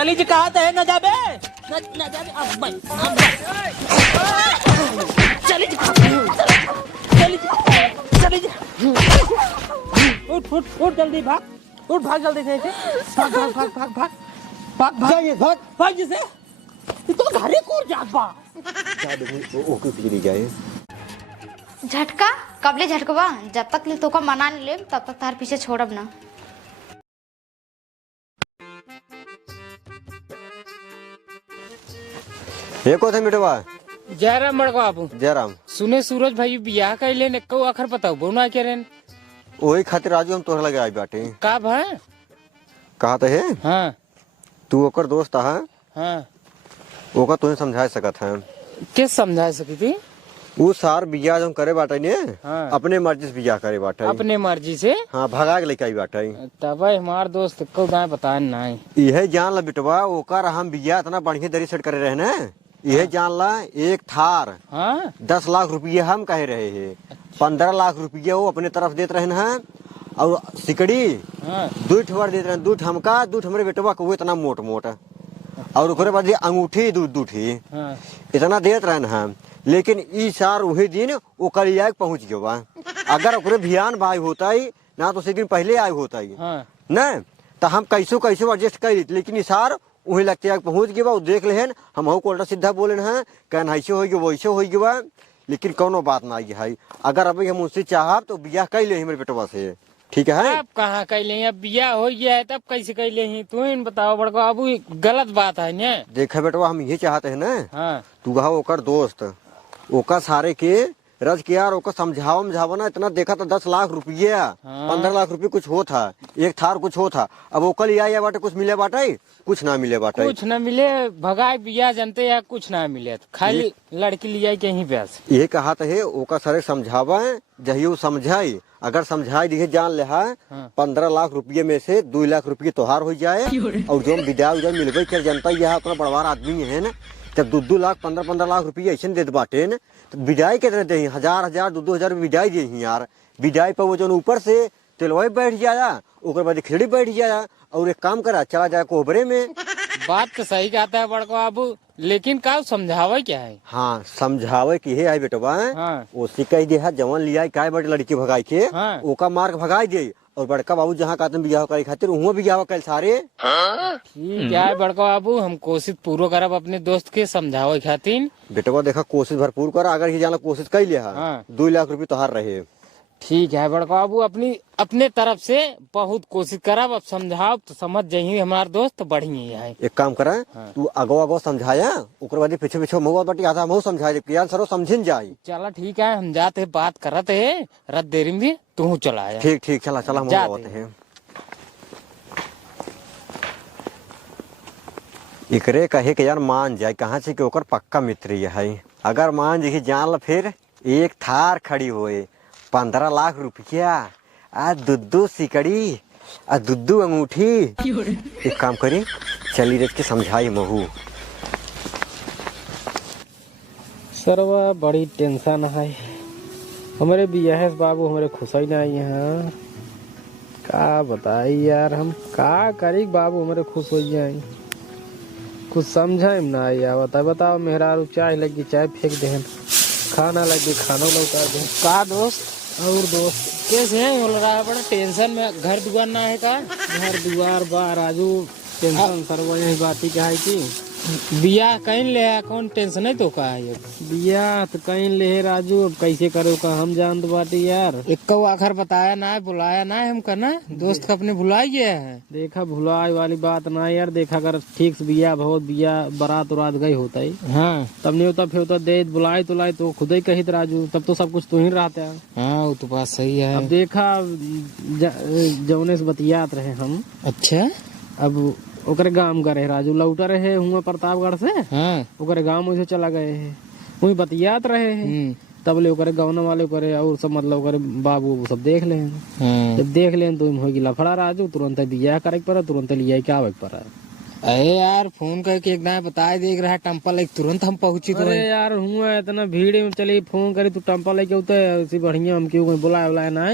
चली जी कहा है न जाबे न जाबे अब चली जी चली जी चली जी उठ उठ उठ जल्दी भाग उठ भाग जल्दी से भाग भाग भाग भाग भाग भाग भाग भाग भाग जिसे तो घरे को जाबा ओके फिर जाए झटका कबले झटकवा जब तक ले तोका मना नहीं ले तब तक तार पीछे छोड़ब ना। ये को थे मिटवा जयराम मड़को आपू जयराम सुने सूरज भाई बियाह कैले ने को आखर बताओ बोना करेन वही खातिर राजू हम तोहर लगे आई बाटे का भा कहा तो है हां तू ओकर दोस्त है हां ओका तुहे समझा सकत है के समझा सकी थी वो सार बियाह जो करे बाटे ने हाँ। अपने मर्जी से बियाह करे बाटे अपने मर्जी से हाँ भगा के लेके आई बाटे तब हमार दोस्त को गाय बताए नहीं यह जान ला बिटवा ओकर हम बियाह इतना बढ़िया तरी सेट करे रहे ना यह जान ला एक थार हाँ 10 लाख रुपये हम कहे रहे हैं 15 लाख रुपये वो अपने तरफ देते रहे हैं और सिकड़ी हाँ दूठ भर देते रहे दूठ हमका दूठ हमारे बेटवा को वो इतना मोट मोट और ओकरे बाद अंगूठी दूठी हाँ इतना देते रहे हैं लेकिन ई सार वही दिन वो कलिया पहुंच गया अगर ओकरे भियान भाई होता ही ना तो दिन पहले आए होता ही हाँ न तो हम कैसो एडजस्ट कर ली लेकिन ई सार वही लगते पहुंच गया देख ले हम को उल्टा सीधा बोले हैं कहन ऐसे हो गया वैसे हो गया लेकिन कोनो बात ना आई है अगर अभी हम उससे चाहब तो बियाह कर ले मेरे बेटवा से ठीक है अब कहाँ कैले अब बियाह हो गया है तब कैसे कैले ही तू इन बताओ बड़का अब गलत बात है ने देखा बेटवा हम ये चाहते हैं ना हाँ तू कहा ओकर दोस्त ओका सारे के रज के यार ओका समझावा ना इतना देखा था 10 लाख रुपये 15 लाख रुपये कुछ हो था एक थार कुछ हो था अब ओका लिया या बाटे कुछ मिले बाटे कुछ ना मिले बाटे कुछ ना मिले भगाए बिया जानते या कुछ ना मिले खाली लड़की लिया के ही प्यास ये कहा है ओका सारे समझावा जही समझाई अगर समझाई दिखे जान ले 15 लाख रुपये में से 2 लाख रुपये तोहार हो जाए और जो विद्या मिलबे कर जनता यह अपना बड़वार आदमी है ना जब 2 लाख 15 लाख रुपये ऐसे दे बाटे न तो विदाई कितने दे 1000 2,000 विदाई दे यार विदाई पर वो जो ऊपर से तेलवाई बैठ जाया ओकर बाद खिलड़ी बैठ जाया और एक काम करा चला जाए कोबरे में बात तो सही कहता है बड़को बाबू लेकिन का समझावे क्या है हाँ समझावे की है बेटवा हाँ। वो सिकई दे जवन लिया काय बड़े लड़की भगाई के हाँ। ओका मार्ग भगाई दे और बड़का बाबू जहाँ कहते बियाह करे खातिर वहाँ बियाह कल सारे ठीक है बड़का बाबू हम कोशिश पूरा करब अपने दोस्त के समझावे खातिर बेटवा देखा कोशिश भरपूर करा अगर ये जाना कोशिश कर लिया हाँ। 2 लाख रुपये तोहार रहे ठीक है बड़का बाबू अपने तरफ से बहुत कोशिश करब अब समझाओ तो समझ जाइए हमार दोस्त तो बढ़िया है एक काम करा हाँ। तू अगो समझाया ओकर बाद पीछे पीछे महुआ बटी आधा महू समझा दे प्यार सरो समझिन जाई चला ठीक है हम जाते हैं बात करते है रत देरी में भी तू चला आया ठीक ठीक चला चला हम जाते हैं एकरे कहे के यार मान जाए कहाँ से कि ओकर पक्का मित्र ये है अगर मान जी जान ल फिर एक थार खड़ी होए 15 लाख रुपया आ दुद्दू सिकड़ी आ दुद्दू अंगूठी एक काम करी चली रेत के समझाई महू सरवा बड़ी टेंशन है हमारे बियाह बाबू हमारे खुश ही नहीं है का बताई यार हम का करी बाबू हमारे खुश हो जाए कुछ समझा ना आया बताओ मेहरा चाय लगी चाय फेंक दे खाना लगी खाना लौटा दे का दोस्त और दोस्त कैसे है बोल रहा है बड़ा टेंशन में घर दुआर ना है का घर दुआर बा राजू टेंशन सरवा यही बात ही क्या है कि बियाह कहीं ले कौन टेंशन है तो का है बियाह तो कहीं ले राजू अब कैसे करो का हम जान तो बाटी यार एक को आखिर बताया ना है बुलाया ना है हम करना दोस्त का अपने भुला गया है देखा भुलाई वाली बात ना यार देखा अगर ठीक से बिया बहुत बिया बारात उरात गई होता ही हाँ तब नहीं होता फिर होता दे बुलाई तुलाई तो खुद ही कही राजू तब तो सब कुछ तू ही रहता है हाँ वो तो बात सही है अब देखा जौने से बतियात रहे हम अच्छा अब ओकरे गांव का रहे राजू लौटा रहे हुआ प्रतापगढ़ से हाँ ओकरे गांव में से चला गए है वही बतियात रहे हैं तब ले ओकरे गाँव वाले करे और सब मतलब ओकरे बाबू सब देख ले जब देख ले तो होगी लफड़ा राजू तुरंत बियाह करे पर तुरंत लिया क्या आवे पर अरे यार फोन करके एक दाएं बताए देख रहा है टम्पा लेके तुरंत हम पहुंची अरे यार हुआ इतना भीड़ में चली फोन करे तू टम्पा लेके उतर बढ़िया हम क्यों बुलाए बुलाए ना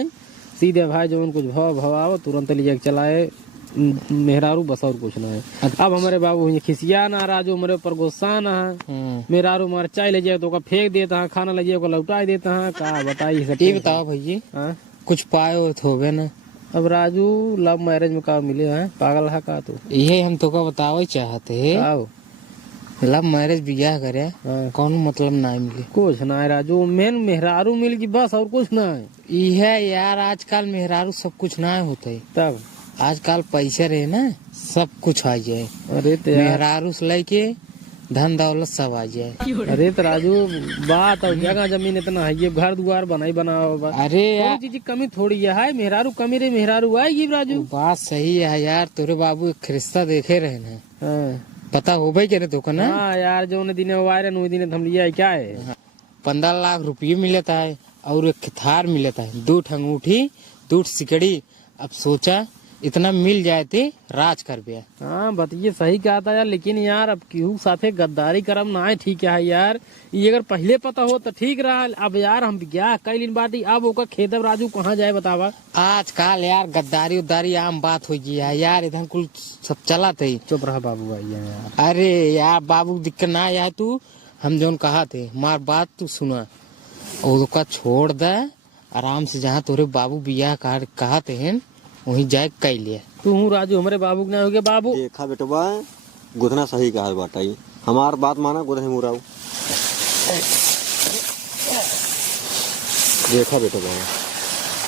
सीधे भाई जो कुछ भवाओ तुरंत लिया चलाए मेहरारू बस और कुछ ना है। अब हमारे बाबू ये खिसिया ना राजू हमारे ऊपर गुस्सा ना है। मेहरारू मार चाय ले जाए तो का फेंक देता है, खाना ले जाए को लौटा देता है। का बताइए ये बताओ भैया, कुछ पाए हो तो ना। अब राजू लव मैरिज में का मिले है, पागल है का तू? यही हम तो का बताओ चाहते आओ लव मैरिज बियाह करे कौन मतलब ना मिले। कुछ ना है राजू, मेन मेहरारू मिल की बस और कुछ ना है। यह यार आजकल मेहरारू सब कुछ ना होते, तब आजकल पैसे रहे ना सब कुछ आ जाए। अरे तो यार मेहरारू से लेके धन दौलत सब आ जाए। अरे तो राजू बात और जगह जमीन इतना है, ये घर द्वार बनाओ। अरे यार चीज की कमी थोड़ी है, मेहरारू कमी रे मेहरारू आएगी राजू। बात सही है यार, तोरे बाबू एक रिश्ता देखे रहे ना, पता हो भाई के तो ना। हाँ यार जो दिन वायरन वही दिन हम लिया क्या है। 15 लाख रुपये मिलता है और एक थार मिलता है, 2 अंगूठी 2 सिकड़ी। अब सोचा इतना मिल जाए थे राज कर बिया। हाँ बताइए सही कहा था यार, लेकिन यार अब क्यों साथे गद्दारी करम ना है। ठीक है यार, ये अगर पहले पता हो तो ठीक रहा। अब यार हम क्या कई दिन बाटी अब ओका खेत राजू कहाँ जाए बतावा। आजकल यार गद्दारी उद्दारी आम बात हो गई है यार, इधर कुल सब चला थे। चुप रहा बाबू भाई यार। अरे यार बाबू दिक्कत ना आया तू, हम जो कहा थे मार बात तू सुना और का छोड़ दे आराम से। जहाँ तोरे बाबू बियाह कहा थे वहीं जाए कई लिया। तू हूँ राजू हमारे बाबू के ना हो गया। बाबू देखा बेटवा गुदना सही कहा बाटाई, हमार बात माना गुदने मुराऊ। देखा बेटवा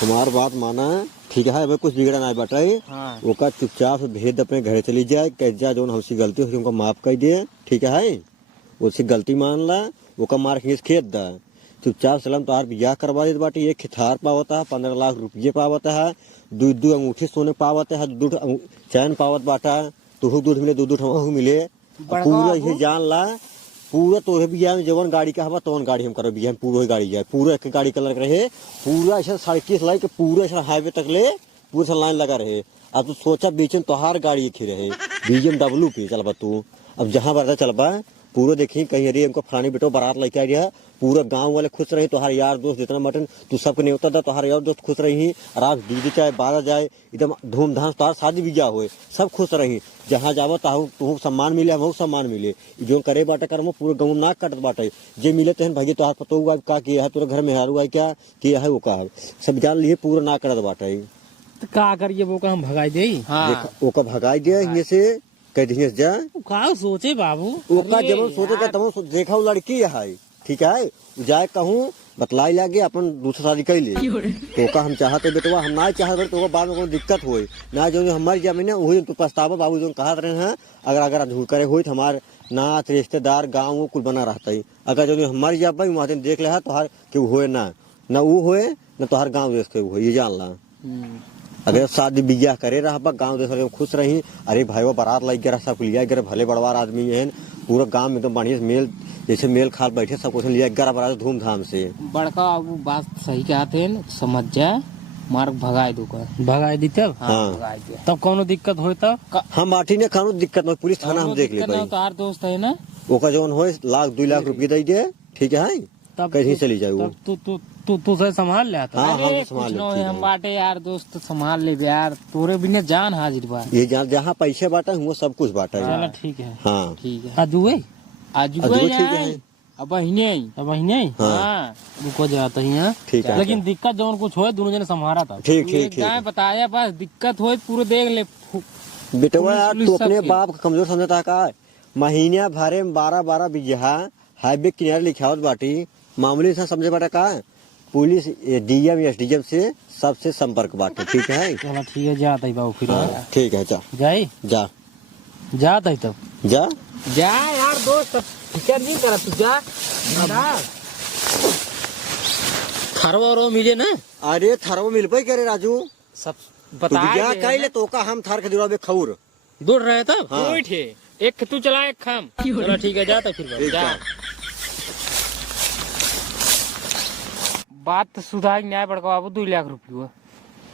हमार बात माना, ठीक है अब कुछ बिगड़ा ना बाटाई। हाँ। ओका चुपचाप से भेद अपने घर चली जाए, कह जा जो हमसे गलती हो उनको माफ कर दिए। ठीक है उससे गलती मान ला, ओका मार खींच खेत दा चुपचाप सलाम तोहार बियाह करवा देते बाटी। एक खिथार पावता है, 15 लाख रुपये पावता है, 2 अंगूठी सोने पावता है, 2 चैन पावत बाटा, तुहू दूध मिले 2 ठमाहू मिले। पूरा ये जान ला पूरा तोहे बियाह में जवन गाड़ी का हवा तवन गाड़ी हम करो बियाह में पूरा गाड़ी जाए, पूरा एक गाड़ी कलर रहे, पूरा ऐसा 21.5 लाख के पूरा ऐसा हाईवे तक ले पूरा लाइन लगा रहे। अब तो सोचा बीच में तोहार गाड़ी एक ही रहे BMW पे चलबा तू। अब जहाँ बरदा चलबा पूरा देखी कहीं अरे हमको फलानी बेटो बारात लेके आ रहा है, पूरा गांव वाले खुश रही, तोहार यार दोस्त जितना मटन तू सबको न्योता था, तोहार यार दोस्त खुश रही। रात डीजे चाहे 12 जाए एकदम धूमधाम, तोहार शादी भी जा हुए सब खुश रही। जहाँ जावो ताहू तू सम्मान मिले, हम सम्मान मिले। जो करे बाटे कर्म पूरे गाँव में नाक कटत बाटे, जे मिले तहन भाई तोहार पतो हुआ का किया है, तोरे घर में हारू आई क्या किया है वो का है सब जान लिए, पूरा नाक कटत बाटे। तो का करिए वो का हम भगाई दे। हाँ। ओका भगाई दिया ये से कह दिए जा का सोचे बाबू ओका जब सोचे तब देखा वो लड़की है। ठीक है जाए कहूँ बतलाई लागे अपन दूसरा शादी कर ले तो का हम चाहते बेटवा, हम ना चाहते तो बाद में कोई दिक्कत हो ना। जो हमारी जमीन है वही तो पछतावा बाबू जो कहा रहे हैं, अगर अधूर करे हुई तो हमारे नाच रिश्तेदार गाँव कुल बना रहता है। अगर जो हमारी जब वहाँ देख ले तो हर कि होए ना वो होए न तो हर गाँव देख के हो, ये जान ला। अगर शादी बियाह करे रहा गाँव देख रहे खुश रही। अरे भाई वो बारात लग गया सब लिया गया, भले बड़वार आदमी है पूरा गांव में तो बढ़िया मेल जैसे मेल खाल बैठे सब कुछ लिया 11 बारात धूमधाम से। बड़का बाबू बात सही कहते हैं, समझ जाए मार्ग भगाए दूका भगाई दी तब। हाँ भगाए दिया तब कोनो दिक्कत हो तब हम बाटी ने खानो दिक्कत नहीं, पुलिस थाना हम देख ले भाई। तार दोस्त है ना ओका जौन हो 1-2 लाख रुपये दे दे। ठीक है तब कहीं चली जाए वो। तब तू से संभाल ले आता। हाँ अरे हम संभाल कुछ न लेते हम हैं। बाटे यार दोस्त संभाल ले यार, तोरे बिना जान हाजिर बा। ये जहाँ पैसे बांटा है वो सब कुछ बांटा है। चलो ठीक है। हाँ ठीक है अजुए आज ठीक है अब ही अब वही नहीं हाँ रुको जाता ही है। ठीक है लेकिन दिक्कत जौन कुछ हो दोनों जने संभारा था। ठीक ठीक एक ठीक गाय बताया बस दिक्कत हो पूरे देख ले। बेटवा यार पुलिस तू अपने सबके। बाप का कमजोर समझता का, महीने भरे में 12 बीघा हाईवे किनारे लिखावत बाटी मामूली सा समझे बाटा का। पुलिस डीएम एसडीएम से सबसे संपर्क बाटे। ठीक है चलो ठीक है जाता ही बाबू फिर। हाँ, ठीक है जा जाई जा जाता ही तब जा जा यार दोस्त फिकर नहीं करा तू जा। खरवा मिले ना। अरे थारो मिल पाई करे राजू सब तू बता बिया कइले तो का हम थार के दिवा में खौर दूर रहे तब। हाँ। एक तू चला एक खाम। चलो ठीक है जाता फिर बाबू। ठीक जा। है। बात तो सुधार न्याय बड़का बाबू 2 लाख रुपये हुआ।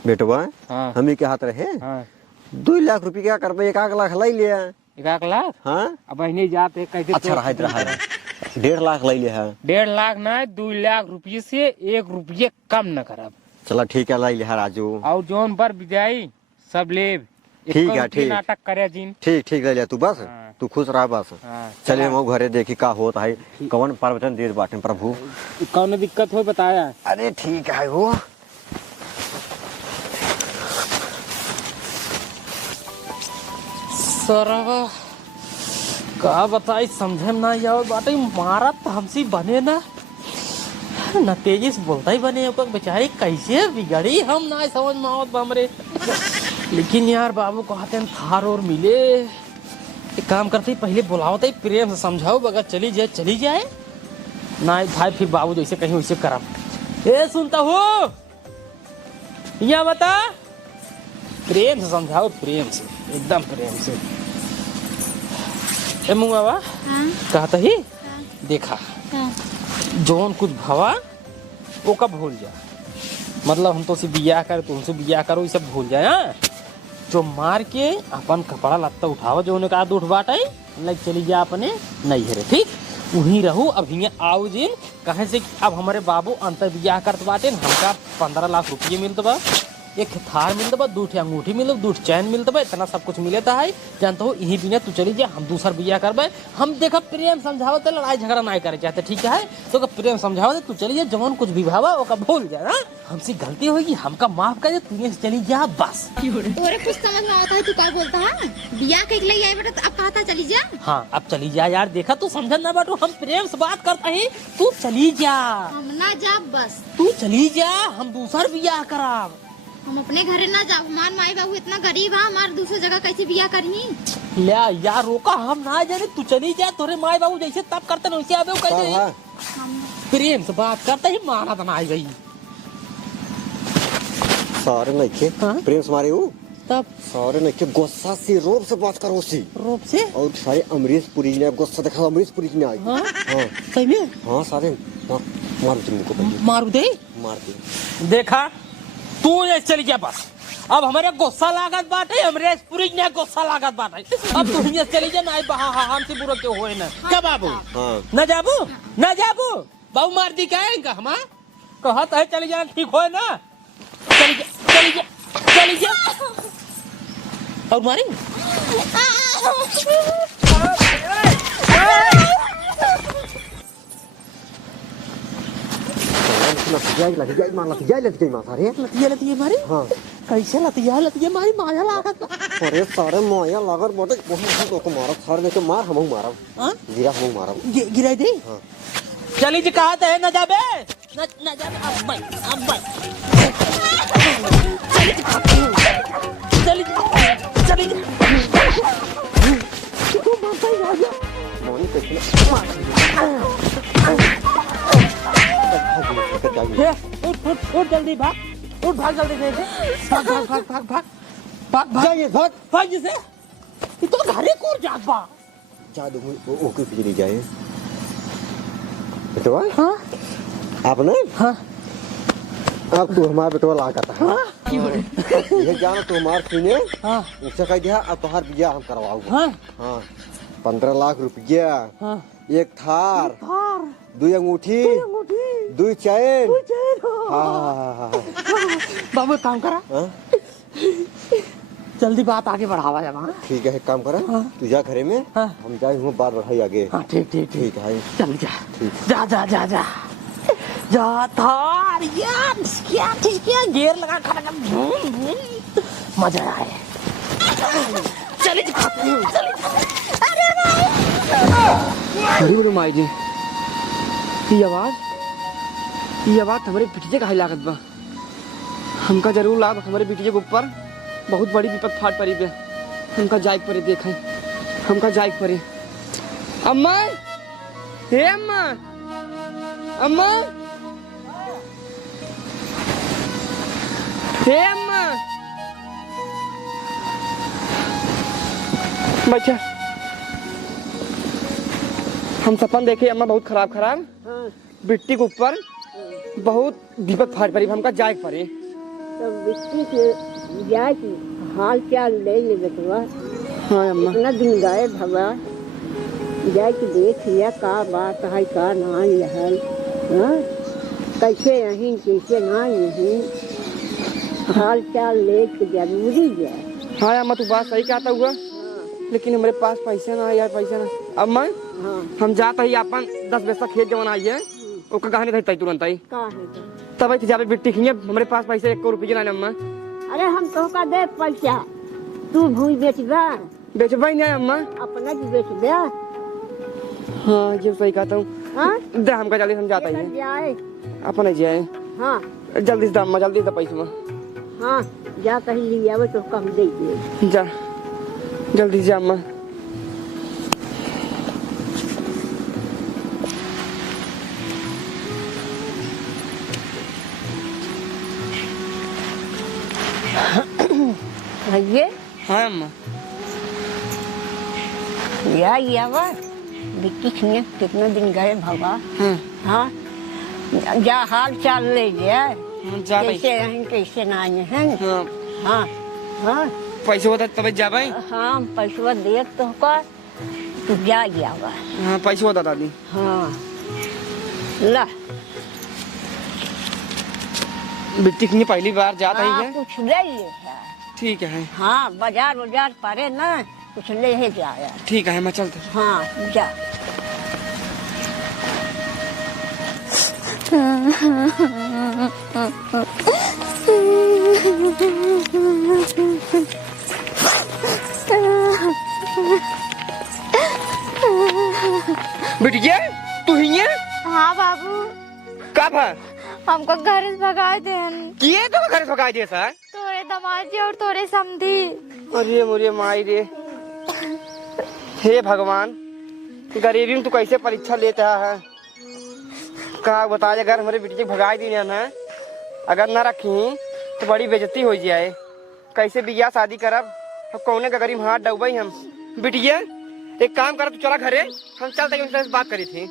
बेटवा हाँ हम ही के हाथ रहे हाँ 2 लाख रुपये क्या करबे, 1 लाख लाई लिया। 1 लाख हाँ अब नहीं जाते कैसे। अच्छा रहा 1.5 लाख लाई लिया। 1.5 लाख ना 2 लाख रुपये से 1 रुपये कम न करब। चला ठीक है लाई लिया राजू। और जोन पर बिजाई सब ले ठीक है, कौन सी ठीक। नाटक करे जिन। ठीक ठीक ले लिया तू बस। हाँ। तू खुश रहा बस। हाँ, चलिए हम घरे देखी का होता है, कौन प्रवचन दे बाटे प्रभु। कौन दिक्कत हो बताया। अरे ठीक है वो। सरवा का बताई समझे में ना जाओ बाटे, मारा तो हमसे बने ना न तेजी से बोलता ही बने ओकर बेचारी कैसे बिगड़ी हम ना समझ में आवत बा हमरे। लेकिन यार बाबू कहते हैं थार और मिले, एक काम करते ही पहले बुलाओ तो प्रेम से समझाओ, अगर चली जाए ना भाई फिर बाबू जैसे कहीं वैसे करम। ए सुनता हो यहाँ बता, प्रेम से समझाओ, प्रेम से एकदम प्रेम से। ए मुंगावा हाँ कहता ही हाँ देखा हाँ जोन कुछ भवा वो कब भूल जा, मतलब हम तो से बियाह कर तुमसे बियाह करो ये सब भूल जाए। हाँ जो मार के अपन कपड़ा लत्ता उठाओ जो उन्हें कहा दूठ बाटे लाइक चली जा अपने नहीं है ठीक वहीं रहू। अब यहाँ आओ जिन कहे से अब हमारे बाबू अंतर बियाह करत बाटे हमका 15 लाख रुपये मिलत बा, एक थार मिलता बा, 2 अंगूठी मिलत, 2 चैन मिलता बा, इतना सब कुछ मिलता है जानते हो। यही बिना तू चली जा हम दूसरा बियाह करबे। हम देखा प्रेम समझाओ तो लड़ाई झगड़ा नहीं करे चाहते ठीक है, तो प्रेम समझाओ तू चली जा, जवान कुछ भी भावा वो भूल जा। हमसे गलती होगी हमका माफ कर दे, तू से चली जा बस। तोरे कुछ समझ में आता है तू क्या बोलता है, बियाह के लिए आई बेटा तो अब कहता चली जा। हाँ अब चली जा यार, देखा तू समझ ना बाटू, हम प्रेम से बात करते हैं, तू चली जा। हम ना जा बस, तू चली जा, हम दूसरा बियाह कराब। हम अपने घरे ना जाओ, हमार माई बाबू इतना गरीब है, हमार दूसरी जगह कैसे बियाह करही। ले यार रोका हम ना जाने, तू चली जा, तोरे माई बाबू जैसे तब करते ना वैसे आबे कहते प्रेम से बात करते ही माना तो ना आई गई सारे नहीं हाँ? प्रेम से मारे हो तब सारे नहीं गुस्सा से रोब से बात करो सी रूप से। और सारे अमरीश पुरी ने गुस्सा दिखा, अमरीश पुरी ने आई। हाँ हाँ सही में हाँ सारे मार तुमको पहले मारू दे। मार दे। देखा तू ये चली जा बस, अब हमारे गुस्सा लागत बाटे, अमरीश पुरी ने गुस्सा लागत बाटे, अब तू ये चली जा ना हमसे बुरा क्यों होए ना क्या बाबू। हाँ न जाबू न जाबू बाबू मार दी क्या हमा कहत है चली जाना ठीक होए ना, चली जा चली जा चली जा और मारी। लतिया मारी। हाँ कैसे लतिया मारी माया लागत बा। अरे सारे माया लागत बोटे बहुत को मारब सारे ने के मार हमहु मारब। हाँ? गिरा हमहु मारब। गिराई दे। हाँ। चली जी कहा है न जाबे न जाबे अब भाई चली चली तू मारता ही आ जा मोनी कैसे उठ जल्दी भाग, उठ भाग जल्दी से भाग भाग भाग भाग भाग भाग भाग जाइए भाग भाग जिसे ये तो घरे को जात बा। जा दो वो के पीछे जाए बेटवा। हाँ आपने हाँ अब तू हमारा बेटवा लागत है। हाँ ये जान तू हमार सीने हाँ उससे कह दिया अब तुम्हार बियाह हम करवाऊंगा। हाँ हाँ 15 लाख रुपया, हाँ एक थार, थार 2 अंगूठी, 2 चैन। हाँ बाबू काम करा हाँ? जल्दी बात आगे बढ़ावा जा वहाँ। ठीक है एक काम करा हाँ। तू जा घरे में। हाँ। हम जाए हुए बात बढ़ाई आगे। हाँ ठीक ठीक ठीक है चल जा ठीक। जा जा जा जा जा थार यार क्या गेर लगा खड़ा कर भूम भूम मजा आए। चले अरे बोलो माई जी ये आवाज हमारे पिटिया का लागत बा, हमका जरूर लाभ हमारे बिटिया के ऊपर बहुत बड़ी विपद फाट पड़ी बे, हमका जाग पड़े देखे हमका जाग पड़े। अम्मा हे अम्मा अम्मा हे अम्मा बच्चा हम सपन देखे अम्मा बहुत खराब बिट्टी के ऊपर बहुत विपद फाट पड़ी, हमका जाग पड़े। तो बिट्टी के जाए की हाल चाल ले ले बेटवा। हाँ अम्मा इतना दिन गए भवा जाए की देख लिया का बात है का ना यह हाँ कैसे यहीं कैसे ना यहीं हाल चाल ले के जरूरी है। हाँ अम्मा तू बात सही कहता हुआ, लेकिन हमारे पास पैसे ना है यार, पैसे ना। अम्मा हम जाता ही अपन 10 बजे तक खेत जवन आई है ओका कहानी रहता तुरंत आई तब जावे बिट्टी खिए हमारे पास पैसे 1 रुपये ना अम्मा। अरे हम तो का दे पैसा, तू भूई बेचबा? बेचबा ही नहीं अम्मा। अपना भी बेच दे। हाँ ये सही कहता हूँ। हाँ दे हमका जल्दी समझाता ही जाए। अपन जाए। हाँ जल्दी से अम्मा, जल्दी से पैसा। हाँ जा कहीं ले आवे तो कम दे दे। जा जल्दी जा अम्मा। ये हाँ अम्मा। या बिट्टी खिए कितना दिन गए भवा। हाँ जा हाल चाल ले जाए, कैसे रहें कैसे ना हैं। हाँ हाँ पैसे होता तब जा भाई। हाँ पैसा दे तो का तू जा गया। हाँ पैसे होता दादी। हाँ ला बिट्टी खिए पहली बार जाता ही हाँ, है। कुछ ले ले। ठीक है। हाँ बाजार बाजार परे ना कुछ ले ही जाया। ठीक है मैं चलता। हाँ जा। बिटिया तू ही है? हाँ बाबू, कब है? हमको घर से भगा देन। किए तो घर भगा दिए सर। तोरे दामाद जी और तोरे समधी। अरे मुझे माई रे, हे भगवान गरीबी में तू कैसे परीक्षा लेता है। का बता अगर हमारे बेटी भगाई दी ना, अगर ना रखी तो बड़ी बेइज्जती हो जाए। कैसे बिया शादी करब, अब कौने का गरीब हाथ डूबई हम। बिटिया एक काम कर, तू चला घरे, हम चलते उनसे बात करी थी।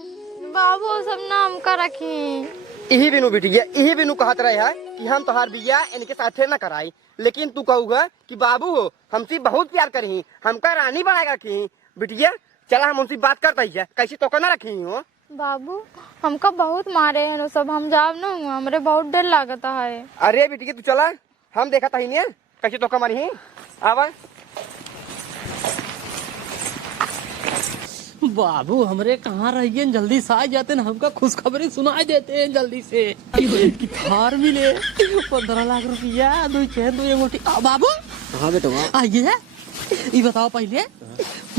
बाबू सब नाम का रखी। यही बिनु बिटिया, यही बिनु कहत रहे है कि हम तोहार बिया इनके साथे न कराई, लेकिन तू कहूगा कि बाबू हो हमसे बहुत प्यार करी, हमका रानी बना रखी। बिटिया चला हम उनसे बात करता ही है, कैसे तो ना रखी हो। बाबू हमका बहुत मारे हैं सब, हम जाब न हुआ, हमरे बहुत डर लागता है। अरे बिटिया तू चला, हम देखा था ही नहीं कैसे तो मारी आवा। बाबू हमरे कहाँ रहिए, जल्दी से आ जाते ना, हमका खुशखबरी सुनाई देते हैं जल्दी से कि थार मिले 15 लाख रुपया, 2 चैन 2 अंगूठी। बाबू हाँ बेटा आइए, ये बताओ पहले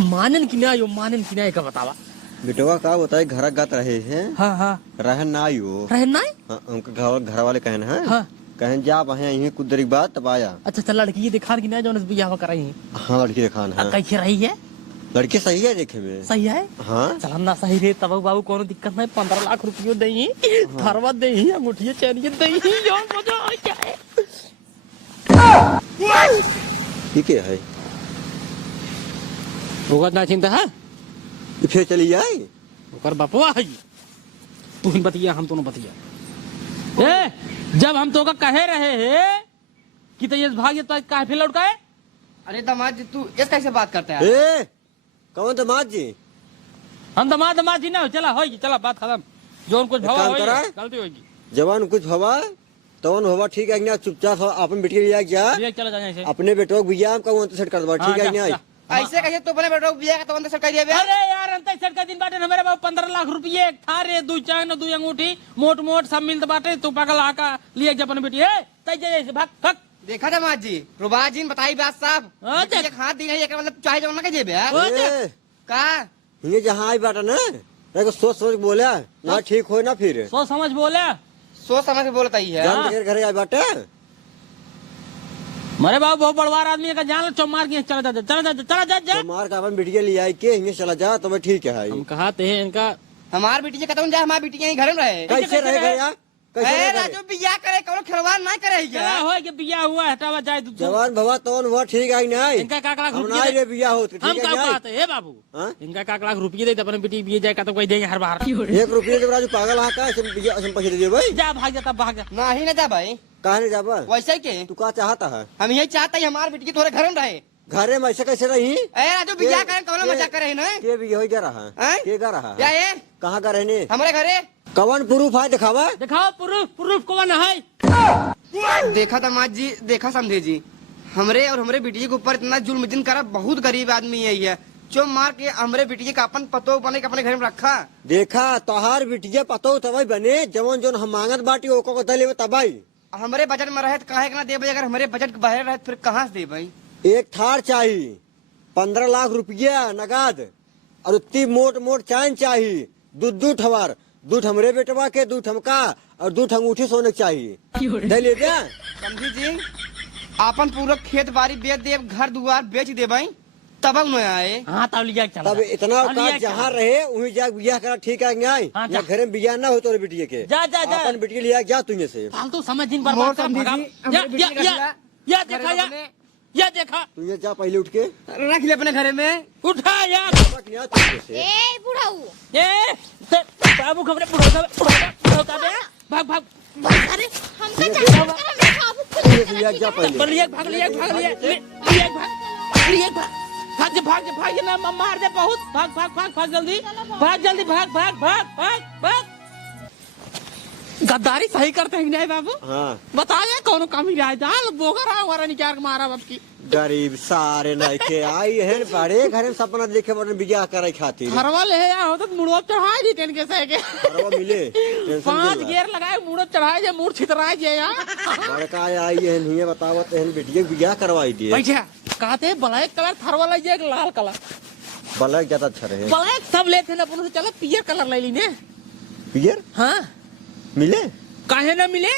मानन की ना आयो, मानन की ना का बतावा। बेटवा का बताए घर गत रहे हैं। हाँ हाँ रहन ना आयो। रहन ना? हाँ, उनके घर वाले कहन है। हाँ कहन जा वहाँ यही कुछ देर बाद तब आया। अच्छा चल, लड़की दिखा की ना जो बियाह कराई। हाँ लड़की दिखान है। कैसे रही है? लड़की सही है देखे में। सही है। हाँ चल ना सही रे तब बाबू कोनो दिक्कत नहीं, 15 लाख रुपये दही, थरवा दही, अंगूठी चैनिए दही, जो मजा आ जाए। ठीक है होगा ना चिंता है, फिर चली जाए। ओकर बापवा है तू ही बतिया, हम दोनों बतिया। ए जब हम तो का कहे रहे हैं कि तो ये भाग तो काहे फिर लौट गए। अरे दामाद जी तू ये कैसे बात करता है? ए कौन दामाद जी? हम दामाद जी ना हो, चला होगी, चला बात खत्म। जो कुछ भवा होगी गलती होगी, जवान कुछ हवा तवन हवा ठीक है ना, चुपचाप अपन बेटी लिया क्या चला जाने से अपने बेटो भैया का वो सेट कर दो ठीक है ना। ऐसे कैसे तो अपने बेटो बिया का तो सरकार दिया। अरे यार अंत सेट का दिन बाटे हमारे बाबू 15 लाख रुपये थारे 2 चैन 2 अंगूठी मोट मोट सब मिलते बाटे, तू पागल आका लिए अपन बेटी है तय जैसे भाग भाग। देखा दामाद जी, रुबा जी ने बताई बात साहब, एक हाथ दी नहीं, मतलब चाहे जवाना के जेब है का ये जहाँ आई बाटा ना सोच सोच बोला ना, ठीक हो ना फिर सोच समझ बोले, सोच समझ के बोलता ही है। जान घर आई बाटे। मरे बाबू बहुत बड़वार आदमी का जान चौमार की चला जा चला जा चला जा जा। मार का अपन बिटिया ले आई के हिंगे चला जा तो ठीक है। हम कहाते हैं इनका हमार बेटी से खत्म जाए, हमारी बेटी यहीं घर में रहे। कैसे रहे यार, कैसे राजू बिया करे कौन खिलवाड़ ना करे क्या हो कि बिया हुआ हटावा जाए तू जवान भवा तो हुआ ठीक है ना। इनका 1 लाख हम रुपये रे बिया हो ठीक हम है का ना। बात है बाबू, इनका 1 लाख रुपये दे अपने बेटी बिया जाए का तो कोई देंगे हर बार। 1 रुपये जब राजू पागल हा का बिया पैसे दे दिए भाई। जा भाग जा, भाग जा। ना ही ना जा भाई, कहा नहीं जाबा वैसे ही के तू का चाहता है। हम यही चाहते हैं हमारी बेटी थोड़े घर में रहे। घरे में ऐसे कैसे रही? राजू बिया करे कौन मजा करे ना के बिया हो जा रहा है, के गा रहा क्या है, ये कहाँ का रहने हमारे घरे कवन प्रूफ है दिखावा। दिखाओ प्रूफ, प्रूफ कौन है? देखा दामाद जी, देखा समझे जी, हमरे और हमरे बिटिया के ऊपर इतना जुल्म दिन करा, बहुत गरीब आदमी है जो मार के हमरे बिटिया का अपन पतो बने के अपने घर में रखा। देखा तोहार बिटिया पतो तबाई बने जवन जोन हम मांगत बाटी ओको को दले तबाई। हमारे बजट में रहे काहे के ना दे भाई, अगर हमारे बजट के बाहर रहे फिर कहाँ से दे भाई। एक थार चाहिए 15 लाख रुपया नगद और उतनी मोट मोट चैन चाहिए, दूध ठवार, दूध हमरे बेटवा के, दूध हमका और दूध अंगूठी सोने चाहिए। दे ले क्या समझी जी, अपन पूरा खेत बाड़ी बेच दे, घर दुआर बेच दे भाई, तब हम आए। हाँ तब लिया चला। तब इतना औकात जहाँ रहे वहीं जा बियाह करा, ठीक है क्या? हाँ, जा। घर में बियाह ना हो तो बिटिया के जा जा जा अपन बिटिया लिया जा तुम्हें से फालतू समय दिन बर्बाद कर भगा। या देखा या देखा तुम्हें जा पहले उठ के रख ले अपने घर में। उठा यार रख लिया तुमसे से। ए बुढ़ाऊ बाबू खबरे बुढ़ौता दे भाग भाग अरे हमका चाहिए हमरे बाबू तुम्हें से लिया जा पहले लिया भाग भाग ना मार दे बहुत। भाग जल्दी भाग। गद्दारी सही करते हैं नहीं बाबू? हाँ बताया कौन कम ही रहा जाल बोगरा वरा निकाल के मारा बाप की। गरीब सारे नहीं के आई है बड़े घर में सपना देखे बड़े बियाह करे खातिर हरवा ले या हो तो मुड़ो चढ़ाए दी टेन के सह के घरवा मिले टेंशन 5 नहीं गेर लगाए मुड़ो चढ़ाए जे मुड़ छितराए जे यार। बड़का आई है नहीं बतावत है बिटिया के बियाह करवाई दिए। पैसा कहते ब्लैक कलर थरवा ले जे लाल कलर ब्लैक ज्यादा अच्छा रहे। ब्लैक सब लेते ना अपन से चलो पियर कलर ले ली ने। पियर हां मिले काहे ना मिले?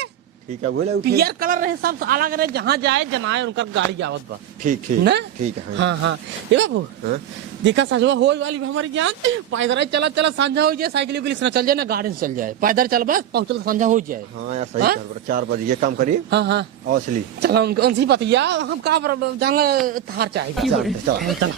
ठीक है बोले पियर कलर रहे सब अलग रहे, जहाँ जाए जनाए उनका गाड़ी आवत बा। ठीक ना ठीक है। हाँ ये बाबू हाँ? देखा सजवा हो वाली हमारी जान पैदल चला सांझा हो जाए, साइकिल उकिल से चल जाए ना गाड़ी से चल जाए, पैदल चल बस पहुंचल सांझा हो जाए। हाँ यार सही हाँ? कर 4 बजे ये काम करिए। हाँ असली चलो उनसी पतिया हम का जान थार चाहिए। चल